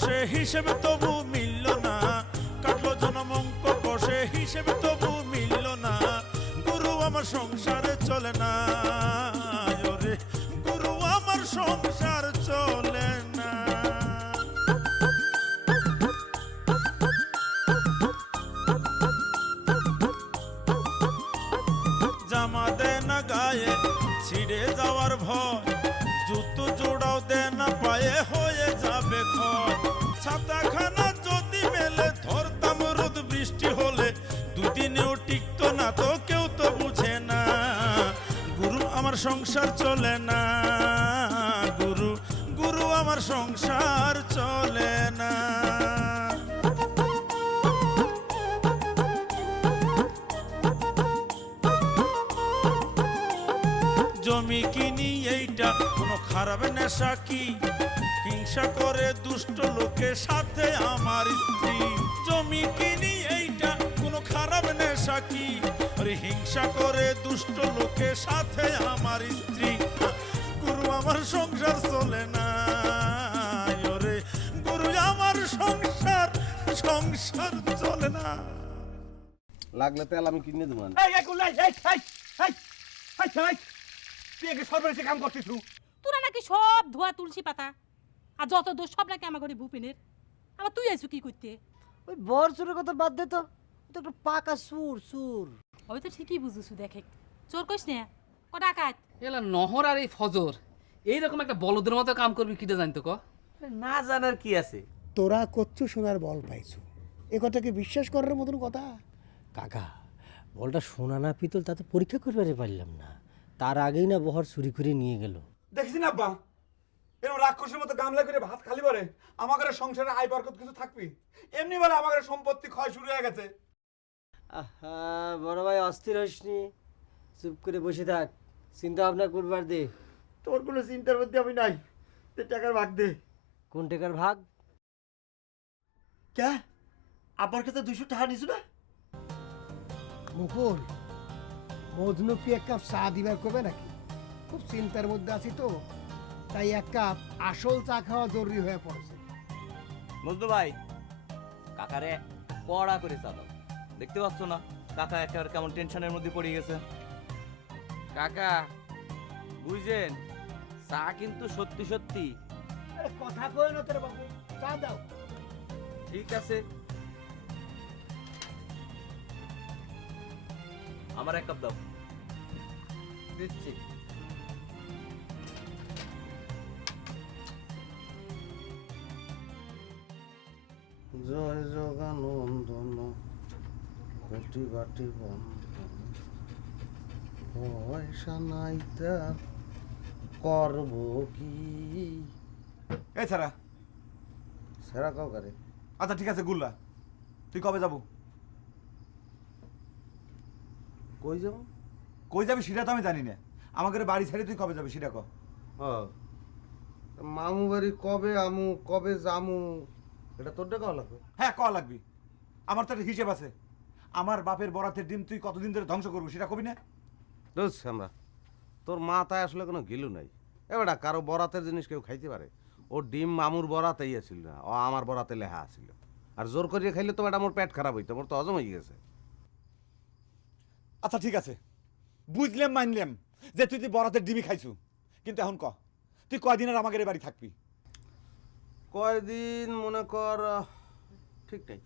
কষে হিসেব তবু মিলল না, কাটলো জনম অঙ্ক কষে হিসেব তবু মিলল না, গুরু আমার সংসারে চলে না, ওরে গুরু আমার সংসার চলে না। জামা দে না গায়ে ছিঁড়ে যাওয়ার ভয়, জুতো জোড়াও দে না পায়ে হয়ে যাবে ক্ষয়, ছাতাখানা যদি মেলে ধরতাম রোদ বৃষ্টি হলে, দুদিনেও টিকতো না তো কেউ তো বুঝে না, গুরু আমার সংসার চলে না, গুরু গুরু আমার সংসার চলে না। জমি কিনি এইটা কোনো খারাপ নেশা কি, হিংসা করে দুষ্ট লোকের সাথে আমার স্ত্রী, জমি কিনি এইটা কোনো খারাপ নেশা কি, আরে হিংসা করে দুষ্ট লোকের সাথে আমার স্ত্রী, গুরু আমার সংসার চলে না, ওরে গুরু আমার সংসার সংসার চলে না। লাগলে তেল আমি কিনে দেবো। তোরা নাকি সব ধোয়া তুলসী পাতা, আর যত দোষ সব নাকি আমার ঘরে ভূপেনের, আবার তুই আইসু কি করতে? ওই বর চোরের কথা বাদ দে তো, তো একটা পাকা সুর সুর। ওই তো ঠিকই বুঝুছু, দেখে চোর কইস না কটা কাজ এলা নহর আর এই ফজর এইরকম একটা বলদের মতো কাম করবি কিটা জানতো ক? না জানার কি আছে? তোরা কচ্ছু সোনার বল পাইছো, এ কথাকে বিশ্বাস করার মতন কথা? কাকা বলটা সোনা না পিতল তা তো পরীক্ষা করতে পারলাম না, তার আগেই না বহর চুরি করে নিয়ে গেল। দেখছি না আব্বা, এরকম রাক্ষসের মতো গামলা করে ভাত খালি বলে আমাদের সংসারে আয় বরকত কিছু থাকবি, এমনি বলে আমাদের সম্পত্তি ক্ষয় শুরু হয়ে গেছে। আহা বড় ভাই অস্থির হইসনি, চুপ করে বসে থাক, চিন্তা ভাবনা করবার দে। তোর কোনো চিন্তার মধ্যে আমি নাই, তুই টাকার ভাগ দে। কোন টাকার ভাগ? কে আব্বার কাছে 200 টাকা নিছু না? মুকুল, মজনুকে এক কাপ চা দিবার কবে নাকি? খুব চিন্তার মধ্যে আছি তো, তাই এক কাপ আসল চা খাওয়া জরুরি হয়ে পড়েছে। মজনু ভাই, কাকারে পড়া করে চা দাও। দেখতে পাচ্ছ না কাকা একেবারে কেমন টেনশনের মধ্যে পড়ে গেছে। কাকা বুঝছেন, চা কিন্তু সত্যি সত্যি। কথা কই না তোর বাবু, চা দাও। ঠিক আছে, আমার এক কাপ দাও। দিচ্ছি। জয় জগানন্দন কোটি বাটি বন্ধন, পয়সা নাই তার করব কি? এই ছাড়া সেরা কাউ করে। আচ্ছা ঠিক আছে গুল্লা, তুই কবে যাবো? কই যাব? কই যাবি সেটা তো আমি জানি না, আমাকে বাড়ি ছেড়ে তুই কবে যাবি সেটা ক। মামু বাড়ি কবে আমু কবে জামু এটা তোর টাকা লাগবে। হ্যাঁ ক লাগবি, আমার তো একটা হিসেব আছে। আমার বাপের বরাতের ডিম তুই কতদিন ধরে ধ্বংস করবি সেটা কবি না? বুঝছ আমরা, তোর মাথায় আসলে কোনো গিলু নাই। এবারে কারো বরাতের জিনিস কেউ খাইতে পারে? ও ডিম মামুর বরাতেই আছিল না, ও আমার বরাতে লেহা আছিল। আর জোর করিয়ে খাইলে তো এটা আমার পেট খারাপ হইতো, আমার তো হজম হয়ে গেছে। আচ্ছা ঠিক আছে, বুঝলাম মানলাম যে তুই বরাতের ডিমই খাইছু, কিন্তু এখন ক তুই কয়দিন আর আমাদের বাড়ি থাকবি? কয়দিন মনে কর ঠিক নাই।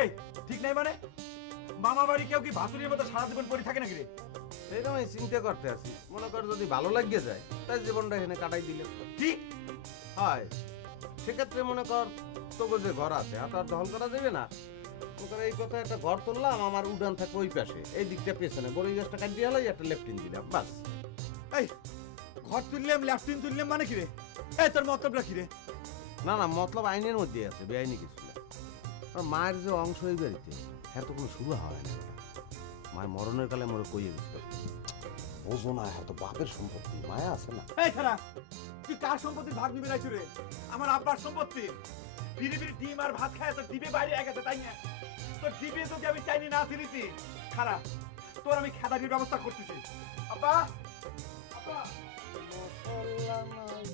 এই ঠিক নাই মানে? মামা বাড়ি কেউ কি ভাতুরের মতো সারা জীবন পড়ে থাকে নাকি রে? সেইরকম আমি চিন্তা করতে আছি, মনে কর যদি ভালো লাগিয়ে যায় তাই জীবনটা এখানে কাটাই দিলে ঠিক হয়। সেক্ষেত্রে মনে কর তোকে যে ঘর আছে আর তার দখল করা যাবে না। মনে কর এই কথা, একটা ঘর তুললাম, আমার উড়ান থাকবে ওই পাশে, এই দিকটা পেছনে বড় গাছটা কাটিয়ে হলাই একটা লেফটিন দিলাম, বাস। এই ঘর তুললাম ল্যাফটিন তুললাম মানে কি রে? এই তোর মতলবটা কি রে? না না, মতলব আইনের মধ্যে আছে, বেআইনি কিছু না। আর মায়ের যে অংশ এই বাড়িতে হ্যাঁ তো কোনো শুরু হয় না। মায়ের মরণের কালে মরে কইয়ে গেছিল, বোঝো না, হ্যাঁ তো বাপের সম্পত্তি, মায়া আছে না। এই খারাপ, তুই কার সম্পত্তির ভাগ নিবি নাইছু রে? আমার আব্বার সম্পত্তি। ফিরে ফিরে ডিম আর ভাত খায় তোর ডিবে বাইরে গেছে, তাই না? তোর ডিবে তোকে আমি চাইনি না ছিলিছি। খারাপ, তোর আমি খেদারির ব্যবস্থা করতেছি। আব্বা আব্বা মশলা নাই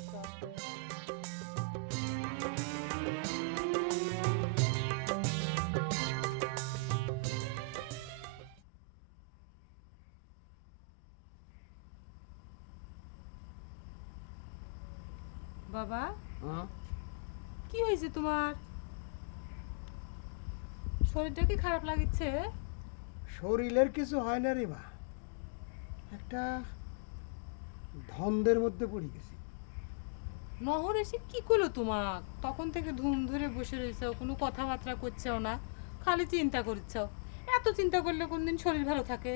বাবা কি হয়েছে তোমার? শরীরটা কি খারাপ লাগছে? শরীরের কিছু হয় না রে মা, একটা ধন্দের মধ্যে পড়ে গেছি। নহর এসে কি করলো তোমার? তখন থেকে ধুম ধরে বসে রয়েছে, কোনো কথাবার্তা করছেও না, খালি চিন্তা করছ। এত চিন্তা করলে কোনদিন শরীর ভালো থাকে?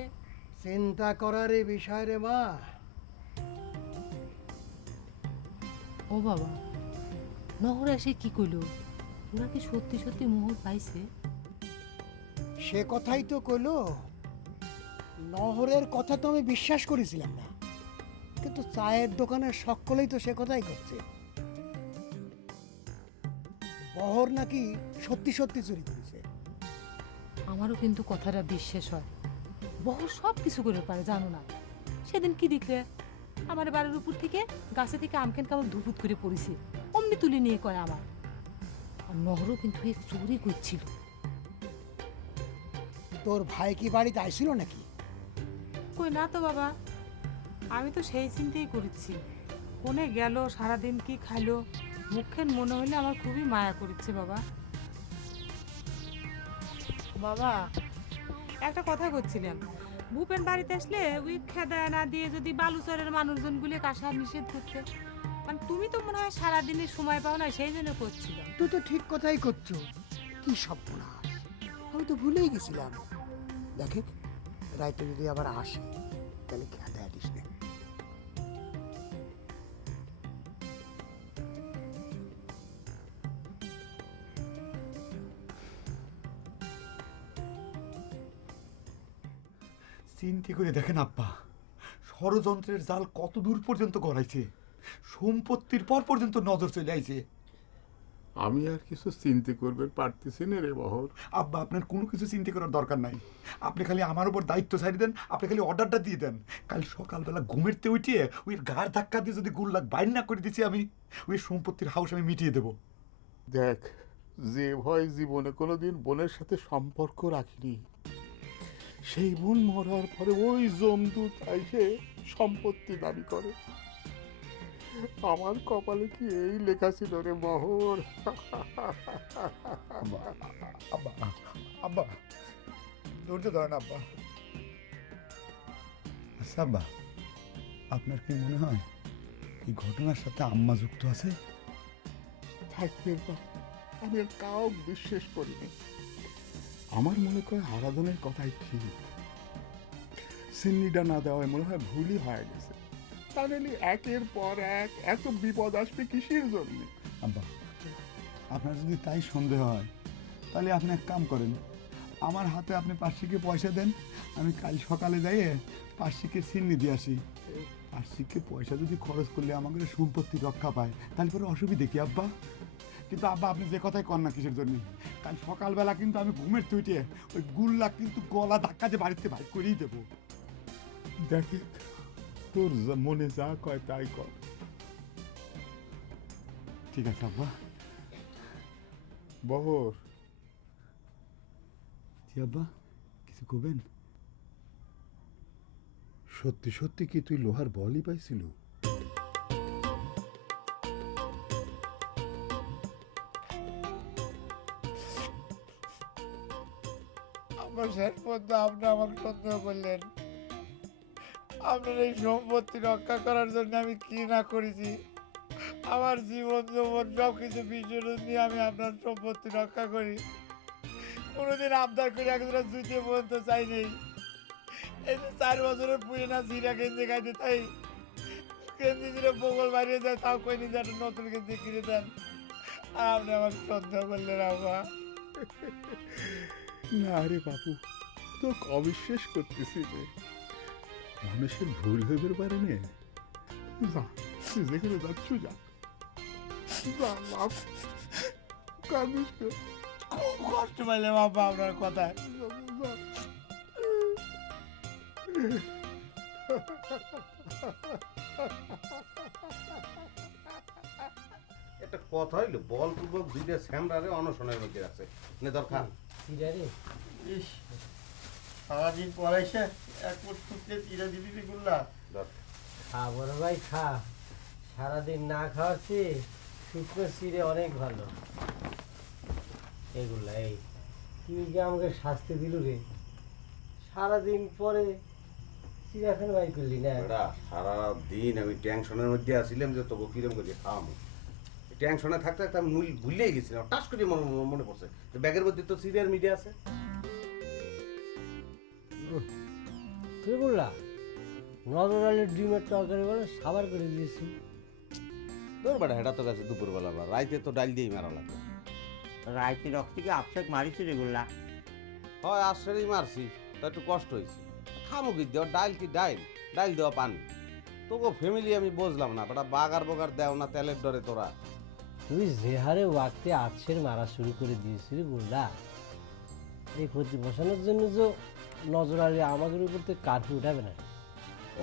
চিন্তা করার এই বিষয় রে মা। ও বাবা, নহর এসে কি করলো? ওরা কি সত্যি সত্যি মোহর পাইছে? সে কথাই তো কইলো। নহরের কথা তো আমি বিশ্বাস করেছিলাম না, কিন্তু চায়ের দোকানের সকলেই তো সে কথাই করছে। বহর নাকি সত্যি সত্যি চুরি করেছে। আমারও কিন্তু কথাটা বিশ্বাস হয়। বহর সব কিছু করে পারে, জানো না? সেদিন কি দেখলে আমার বাড়ির উপর থেকে গাছে থেকে আমকেন কেমন ধুপুত করে পড়েছে, অমনি তুলে নিয়ে কয় আমার। আর নহরও কিন্তু এক চুরি করছিল। তোর ভাই কি বাড়িতে আইছিল নাকি? কই না তো বাবা, আমি তো সেই চিন্তাই করেছি। কোনে গেল, সারাদিন কি খাইলো, মুখের মনে হলে আমার খুবই মায়া করছে বাবা। বাবা একটা কথা করছিলাম, ভূপেন বাড়িতে আসলে ওই খেদা না দিয়ে যদি বালুচরের মানুষজনগুলি কাঁসা নিষেধ করতে, মানে তুমি তো মনে হয় সারাদিনের সময় পাও না, সেই জন্য করছিলাম। তুই তো ঠিক কথাই করছো। কি সর্বনাশ, আমি তো ভুলেই গেছিলাম। দেখে রাইতে যদি আবার আসে তাহলে খেতে আনিস না। চিন্তা করে দেখেন আব্বা, ষড়যন্ত্রের জাল কত দূর পর্যন্ত গড়াইছে। সম্পত্তির পর পর্যন্ত নজর চলে আইছে। আমি আর কিছু চিন্তা করবে পারতেছি না রে বহর। আব্বা, আপনার কোনো কিছু চিন্তা করার দরকার নাই। আপনি খালি আমার উপর দায়িত্ব ছাড়ি দেন, আপনি খালি অর্ডারটা দিয়ে দেন। কাল সকালবেলা ঘুমেরতে উঠিয়ে ওই ঘাড় ধাক্কা দিয়ে যদি গুল্লাক বাইর না করে দিচ্ছি, আমি ওই সম্পত্তির হাউস আমি মিটিয়ে দেবো। দেখ, যে ভয় জীবনে কোনোদিন বোনের সাথে সম্পর্ক রাখিনি, সেই বোন মরার পরে ওই জমদূত আইসে সম্পত্তি দাবি করে। আমার কপালে কি এই লেখা ছিল রে বহর? আব্বা, আব্বা ধৈর্য ধরেন আব্বা। আচ্ছা আব্বা, আপনার কি মনে হয় এই ঘটনার সাথে আম্মা যুক্ত আছে? থাকবে না, আমি আর কাউ বিশ্বাস করিনি। আমার মনে করে আরাধনের কথাই ঠিক। সিন্নিটা না দেওয়ায় মনে হয় ভুলই হয়ে গেছে। তাহলে একের পর এক এত বিপদ আসবে কিসের জন্য? আব্বা, আপনার যদি তাই সন্দেহ হয় তাহলে আপনি এক কাম করেন, আমার হাতে আপনি 500 পয়সা দেন, আমি কাল সকালে যাইয়ে 500 সিন্নি দিয়ে আসি। 500 পয়সা যদি খরচ করলে আমাদের সম্পত্তি রক্ষা পায় তাহলে পরে অসুবিধে কি আব্বা? কিন্তু আব্বা, আপনি যে কথাই কর না কিসের জন্য, কাল সকালবেলা কিন্তু আমি ঘুমের তুইটে ওই গুল্লা কিন্তু গলা ধাক্কা যে বাড়িতে বাইর করেই দেবো। দেখে তোর মনে যা কয় তাই কর। ঠিক আছে আব্বা। বহর, জি আব্বা, কিছু করবেন? সত্যি সত্যি কি তুই লোহার বলই পাইছিল? আমার শেষ পর্যন্ত আপনি আমাকে সন্দেহ করলেন। আপনার এই সম্পত্তি রক্ষা করার জন্য আমি কি না করেছি। আমার জীবন যৌবন সব কিছু বিসর্জন দিয়ে আমি আপনার সম্পত্তি রক্ষা করি। কোনোদিন আবদার করে একজোড়া জুতে পর্যন্ত চাই নেই। এই যে 4 বছরের পুরিনা জিরা গেঞ্জি খাইতে তাই গেঞ্জি জিরে বগল বাইরে যায়, তাও কই নিজে একটা নতুন গেঞ্জি কিনে দেন। আর আপনি আমাকে সন্দেহ করলেন আব্বা। না রে বাবু, তোকে অবিশ্বাস করতেছি রে। মানুষের ভুল হইবার পারে নে। যা, তুই যেখানে যাচ্ছ যা, যা বাপ, কাঁদিস না। খুব কষ্ট পাইলাম আব্বা আপনার কথায়। একটা কথা হইলো, বলপূর্বক দুইটা স্যামরারে অনশনের মধ্যে আছে নে দরকার। ইস, সারাদিন পড়াইছে এক মুঠ ফুটলে চিরা দিবি গুল্লা। খা বড় ভাই খা, সারাদিন না খাওয়াচ্ছি শুকনো চিড়ে অনেক ভালো। এগুলা এই তুই যে আমাকে শাস্তি দিল রে, সারাদিন পরে চিড়িয়াখানা বাই করলি না। বেটা সারা দিন আমি টেনশনের মধ্যে আসছিলাম যে তোকে কিরম করে খাওয়াবো। টেনশনে থাকতে থাকতে আমি ভুলেই গেছিলাম, টাস করে মনে পড়ছে যে ব্যাগের মধ্যে তো সিরিয়াল মিডিয়া আছে। কি বললা? নজর আলীর ডিমের তরকারি বলে সাবার করে দিয়েছি। তোর বেটা হেটা তো গেছে দুপুরবেলা, রাইতে তো ডাল দিয়েই মারা লাগবে। রাইতে রক্তকে আপসাক মারিস রে গোল্লা। হয় আশ্রয়ই মারছি, তা একটু কষ্ট হয়েছে। খামো কি দেওয়া ডাইল, কি ডাইল ডাইল দেওয়া পানি। তোকে ফ্যামিলি আমি বুঝলাম না, বেটা বাগার বগার দেও না তেলের ডরে তোরা। তুই যে হারে ওয়াক্তে আছছের মারা শুরু করে দিয়েছিস গোল্লা, এই ক্ষতি বসানোর জন্য যে নজর আলী আমাদের উপর তো কাঠি উঠাবে না।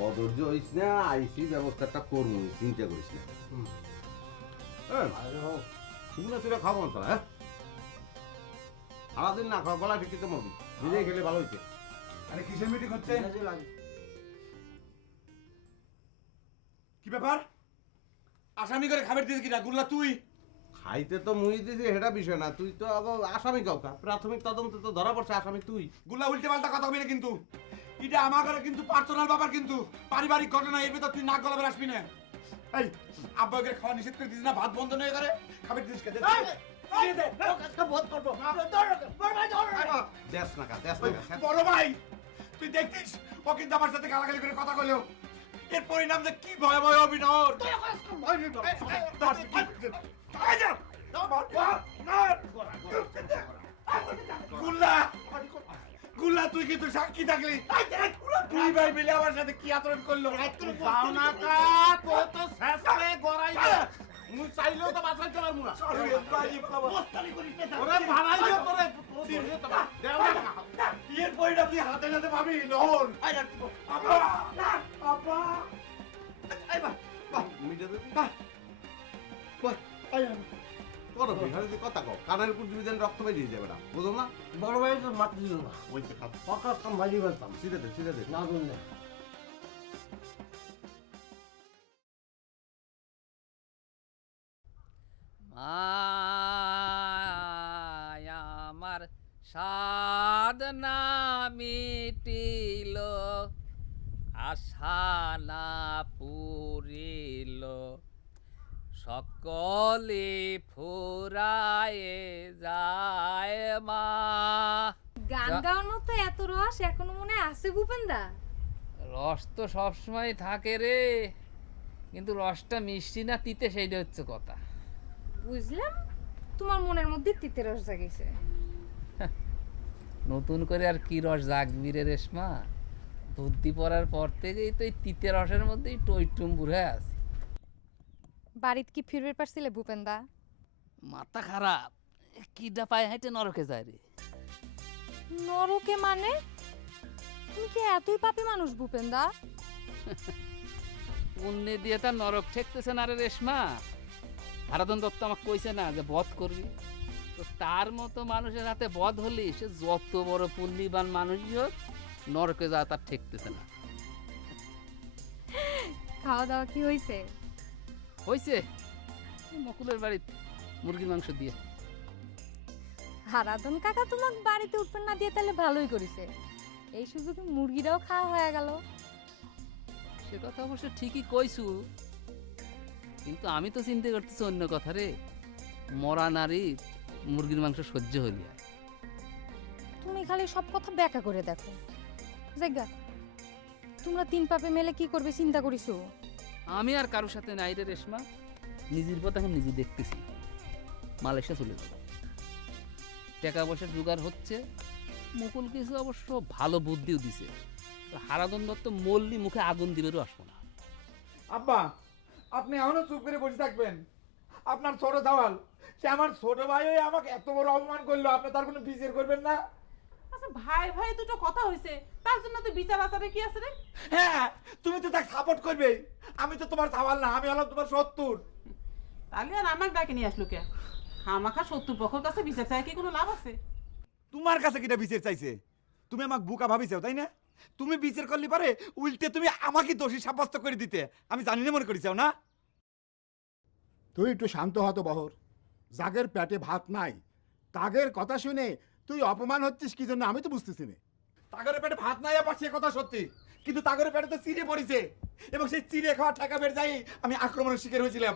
অধৈর্য হইস না, আইসি ব্যবস্থাটা করবো, চিন্তা করিস না। শুকনো চিড়ে খাবো না তোরা, হ্যাঁ? সারাদিন না খাওয়া গলা ঠিক তো মরবি, নিজেই খেলে ভালো হইছে। আরে কিসের মিটিং হচ্ছে? কি ব্যাপার? আসামি করে খাবার দিয়েছে কিনা গুল্লা তুই? খাইতে তো মুই দিছি, সেটা বিষয় না। তুই তো আসামি কাউকা, প্রাথমিক তদন্তে তো ধরা পড়ছে আসামি তুই। গুল্লা উল্টে পাল্টা কথা বলি না কিন্তু। এটা আমার ঘরে কিন্তু পার্সোনাল ব্যাপার, কিন্তু পারিবারিক ঘটনা। এর ভিতর তুই নাক গলাবে আসবি না। এই আব্বাকে খাওয়া নিষেধ করে দিস না, ভাত বন্ধ নয় করে খাবার দিস খেতে। বড় ভাই তুই দেখতিস ও কিন্তু আমার সাথে গালাগালি করে কথা কইলো, এর পরিণাম যে কি ভয়াবহ অভিনয়। গুল্লা গুল্লা তুই কিন্তু সাক্ষী থাকলি, তুই ভাই মিলে আমার সাথে কি আচরণ করলো। এর পরিণাম তুই হাতে নাতে পাবি। নহন কথা কও, কানের উপর তুমি যেন রক্ত বেরিয়ে যাবে না, বুঝো না? বড় ভাই তো মারতে দিল না, পকার কাম মারি বলতাম। সিধে দে, সিধে দে। না বললে আমার সাধনা মিটিল, আশা না পুরিল, সকলে ফুরায়ে যায় মা। গান গাওয়ার মতো এত রস এখনো মনে আছে ভূপেনদা? রস তো সবসময় থাকে রে, কিন্তু রসটা মিষ্টি না তিতে সেইটা হচ্ছে কথা। বুঝলাম, তোমার মনের মধ্যে তিতে রস জাগিছে। নতুন করে আর কি রস জাগবি রে রেশমা? বুদ্ধি পড়ার পর থেকেই তো এই তিতে রসের মধ্যেই টইটুম্বুর হয়ে আছে। বাড়িত কি ফিরবে পারছিলে ভূপেনদা? মাথা খারাপ, কিডা পায়ে হাইটে নরকে যায় রে। নরকে মানে? তুমি কি এতই পাপী মানুষ ভূপেনদা? পুণ্যে দিয়ে তার নরক ঠেকতেছে না রে রেশমা। হারাধন দত্ত আমাকে কইছে না যে বধ করবি, তো তার মতো মানুষের হাতে বধ হলি সে যত বড় পুণ্যবান মানুষই হোক, নরকে যা তার ঠেকতেছে না। খাওয়া দাওয়া কি হয়েছে? হয়েছে, মকুলের বাড়িতে মুরগির মাংস দিয়ে। হারাধন কাকা তোমাকে বাড়িতে উঠবেন না দিয়ে তাহলে ভালোই করেছে, এই সুযোগে মুরগিটাও খাওয়া হয়ে গেল। সে কথা অবশ্য ঠিকই কইছু, কিন্তু আমি তো চিন্তা করতেছি অন্য কথা রে। মরা নারী মুরগির মাংস সহ্য হইলি। তুমি খালি সব কথা ব্যাখ্যা করে দেখো। জায়গা তোমরা তিন পাপে মেলে কি করবে চিন্তা করিছো? আমি আর কারোর সাথে নাই রে রেশমা, নিজের পথ এখন নিজে দেখতেছি। মালয়েশিয়া চলে যাব, টাকা পয়সা জোগাড় হচ্ছে। মুকুল কিছু অবশ্য ভালো বুদ্ধিও দিছে। হারাধন দত্ত মল্লি মুখে আগুন দিবেরও আসবো না। আব্বা আপনি এখনো চুপ করে বসে থাকবেন? আপনার ছোট দাওয়াল সে আমার ছোট ভাই হয়ে আমাকে এত বড় অপমান করলো, আপনি তার কোনো বিচার করবেন না? আচ্ছা ভাই ভাই দুটো কথা হইছে, তার জন্য তো বিচার আচারে কি আছে রে? হ্যাঁ তুমি তো তাকে সাপোর্ট করবে, আমি তো তোমার সাওয়াল না, আমি হলাম তোমার শত্রুর। তাহলে আর আমাকে ডাকে নিয়ে আসলো কে? আমাকে শত্রু পক্ষের কাছে বিচার চাই কি কোনো লাভ আছে? তোমার কাছে কিটা বিচার চাইছে? তুমি আমাকে বুকা ভাবিছো তাই না? তুমি বিচার করলে পারে উল্টে তুমি আমাকে দোষী সাব্যস্ত করে দিতে, আমি জানি না মনে করিছাও না। তুই একটু শান্ত হত বহর। জাগের পেটে ভাত নাই, তাগের কথা শুনে তুই অপমান হচ্ছিস কি জন্য আমি তো বুঝতেছি না। তাগরে পেটে ভাত নাই আবার সে কথা সত্যি, কিন্তু তাগরে পেটে তো চিড়ে পড়েছে, এবং সেই চিড়ে খাওয়া ঠেকা বের যাই আমি আক্রমণের শিকার হয়েছিলাম।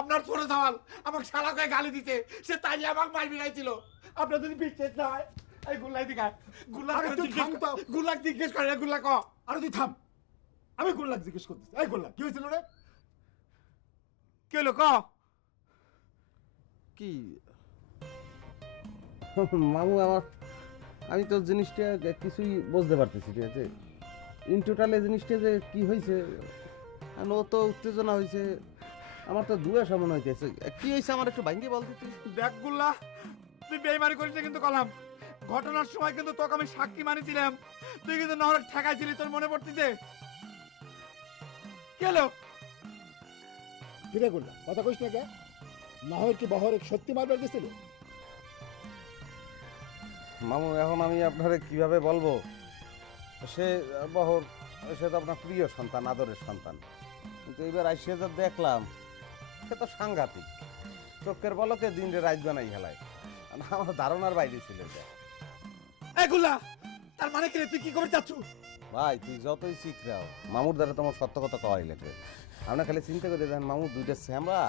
আপনার ছোট জামাল আমাকে শালা করে গালি দিতে, সে তাই আমাকে মার বিড়াইছিল। আপনার যদি বিশ্বাস না হয় এই গুল্লাই দিঘায় গুল্লাক জিজ্ঞেস করে, গুল্লা ক। আরে তুই থাম, আমি গোল্লাক জিজ্ঞেস করতেছি। এই গোল্লাক কি হয়েছিল রে? কি হলো ক? কি মামু আমার, আমি তো জিনিসটা কিছুই বুঝতে পারতেছি। ঠিক আছে, ইন টোটাল এই জিনিসটা যে কি হয়েছে, ও তো উত্তেজনা হয়েছে, আমার তো দুয়া সমান হইতেছে। কি হয়েছে আমার একটু ভাঙ্গি বলতে তুই। দেখ গুল্লা, তুই বেইমানি করিস না কিন্তু কলাম। ঘটনার সময় কিন্তু তোকে আমি সাক্ষী মানিছিলাম, তুই কিন্তু নহরে ঠেকাইছিলি, তোর মনে পড়তেছে? কি হলো? কিরে গোল্লা, কথা কইস না কে? নহর কি বহর সত্যি মারবার গেছিল? মামু এখন আমি আপনারে কিভাবে বলবো, সে বহর, সে তো আপনার প্রিয় সন্তান, আদরের সন্তান, কিন্তু এবার আইসে যা দেখলাম সে তো সাংঘাতিক। চোখের বলকে দিন রে রাত বানাই হেলায়, আমার ধারণার বাইরে ছিল এটা। এই গুল্লা, তার মানে কি রে? তুই কি করে যাচ্ছ? ভাই তুই যতই শিখরাও, মামুর দ্বারা তোমার সত্য কথা কওয়াই লাগবে। আমরা খালি চিন্তা করে দেখেন, মামুর দুইটা শ্যামরা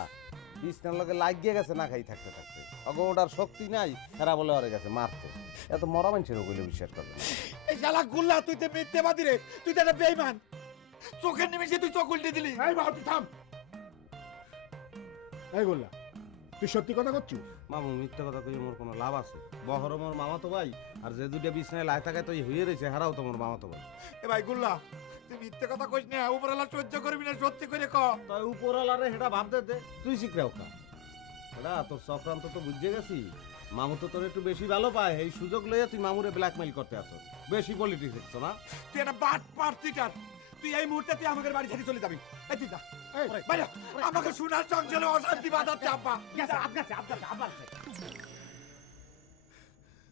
বিছনার লগে লাগিয়ে গেছে না খাই থাকতে থাকতে, অগো ওটার শক্তি নাই, এরা বলে ওরে গেছে মারতে। এত মরা মানুষের ওগুলো বিশ্বাস করবে না। এই শালা গুল্লা, তুই তো মিথ্যেবাদী রে, তুই তো একটা বেঈমান। চোখের নিমিষে তুই চোখ উল্টে দিলি। এই বাবা তুই থাম। এই গোল্লা, তুই সত্যি কথা করছিস? মামু মিথ্যা কথা কই মোর কোনো লাভ আছে? বহর মোর মামাতো ভাই, আর যে দুইটা বিছনায় লাই থাকায় তো হয়ে রয়েছে, হারাও তো মোর মামাতো ভাই। এ ভাই গুল্লা, তুই মিথ্যে কথা কইস না, উপরওয়ালা সহ্য করবি না, সত্যি করে ক। তাই উপরওয়ালারে হেটা ভাবতে দে, তুই শিখরাও কা। এরা তোর চক্রান্ত তো বুঝে গেছি, মামু তো তোর একটু বেশি ভালো পায়, এই সুযোগ লইয়া তুই মামুরে ব্ল্যাকমেইল করতে আসো, বেশি পলিটিক্স দেখছো না? তুই একটা বাট পার চিটার, তুই এই মুহূর্তে তুই আমাদের বাড়ি থেকে চলে যাবি। এই তুই যা, বাইরে, আমাকে সোনার চঞ্চলে অশান্তি বাঁধাচ্ছে আব্বা।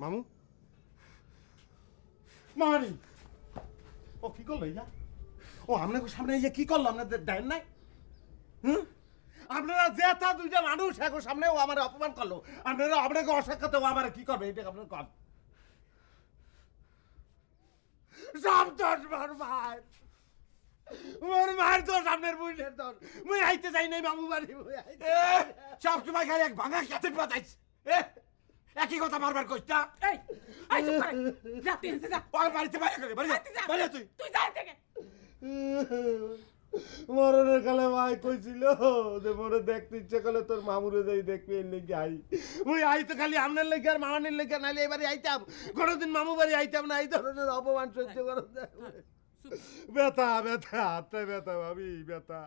মামু মারি, ও কি করলো ইয়া? ও আপনাকে সামনে এই যে কি করলো, আপনাদের দেন নাই? হুম, আপনারা জেতা দুইটা মানুষ এখন সামনে ও আমার অপমান করলো, আপনারা আপনাকে অসাক্ষাতে ও আমার কি করবে এটা আপনার কর। সব দোষ মোর মার, মোর মার দোষ, আপনার বুঝলেন দোষ। মুই আইতে চাই নাই মামু বাড়ি, সব সময় খালি এক ভাঙা ক্যাসেট বাজাইছে, একই কথা বারবার কইস না। ওর বাড়িতে বাইরে করে, বাইরে তুই মরণের কালে ভাই কইছিল যে মরে দেখতে ইচ্ছে করলে তোর মামুরে যাই দেখবি, এর লেগে আই। মুই আই তো খালি আপনার লেগে আর মামানের লেগে, নাইলে এবারে আইতাম, কোনোদিন মামু বাড়ি আইতাম না। এই ধরনের অপমান সহ্য করো, ব্যথা ব্যথা হাতে ব্যথা, ভাবি ব্যথা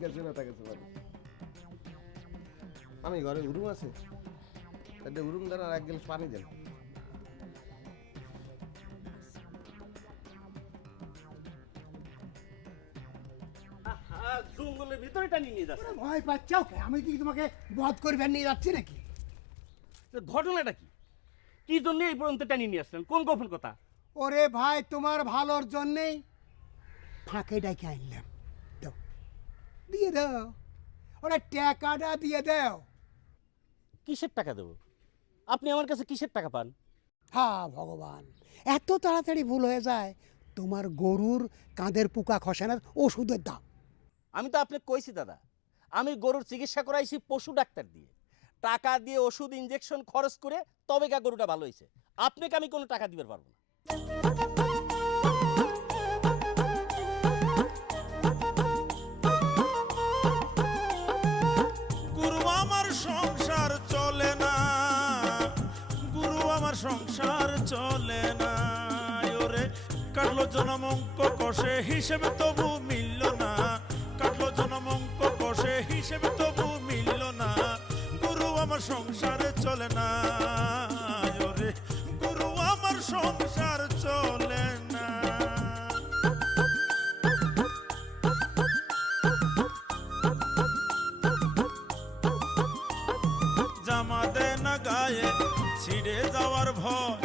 গেছে, ব্যথা গেছে ভাবি। আমি ঘরে উরুম আছে, একটা উরুম দ্বারা এক গ্লাস পানি দেন। জঙ্গলের ভিতরে টানি নিয়ে যাচ্ছে। ভয় পাচ্ছাও কে? আমি কি তোমাকে বধ করবার নিয়ে যাচ্ছি নাকি? ঘটনাটা কি? কি জন্য এই পর্যন্ত টানি নিয়ে আসলেন? কোন গোপন কথা? ওরে ভাই, তোমার ভালোর জন্যেই ফাঁকে ডাকে আনলাম। দাও, দিয়ে দাও, ওরা টাকাটা দিয়ে দাও। কিসের টাকা দেবো? আপনি আমার কাছে কিসের টাকা পান? হ্যাঁ ভগবান, এত তাড়াতাড়ি ভুল হয়ে যায়। তোমার গরুর কাঁধের পোকা খসানোর ওষুধের দাম। আমি তো আপনাকে কইছি দাদা, আমি গরুর চিকিৎসা করাইছি পশু ডাক্তার দিয়ে, টাকা দিয়ে ওষুধ ইনজেকশন খরচ করে তবে গা গরুটা ভালো হয়েছে। আপনাকে আমি কোনো টাকা দিতে পারবো না। গুরু আমার সংসার চলে না, গুরু আমার সংসার চলে না, ওরে কাটলো জনম অঙ্ক কষে হিসেবে তবু মিলল না, কাটলো জনম অঙ্ক কষে হিসেবে তবু মিলল না, গুরু আমার সংসারে চলে না, ওরে গুরু আমার সংসার চলে না। জামা দে না গায়ে ছিঁড়ে যাওয়ার ভয়,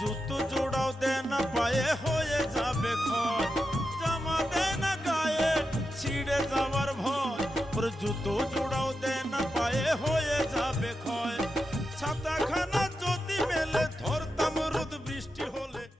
জুতো জোড়াও দে না পায়ে হয়ে যাবে ক্ষয়, জামা দে না গায়ে ছিঁড়ে জুতো জোড়া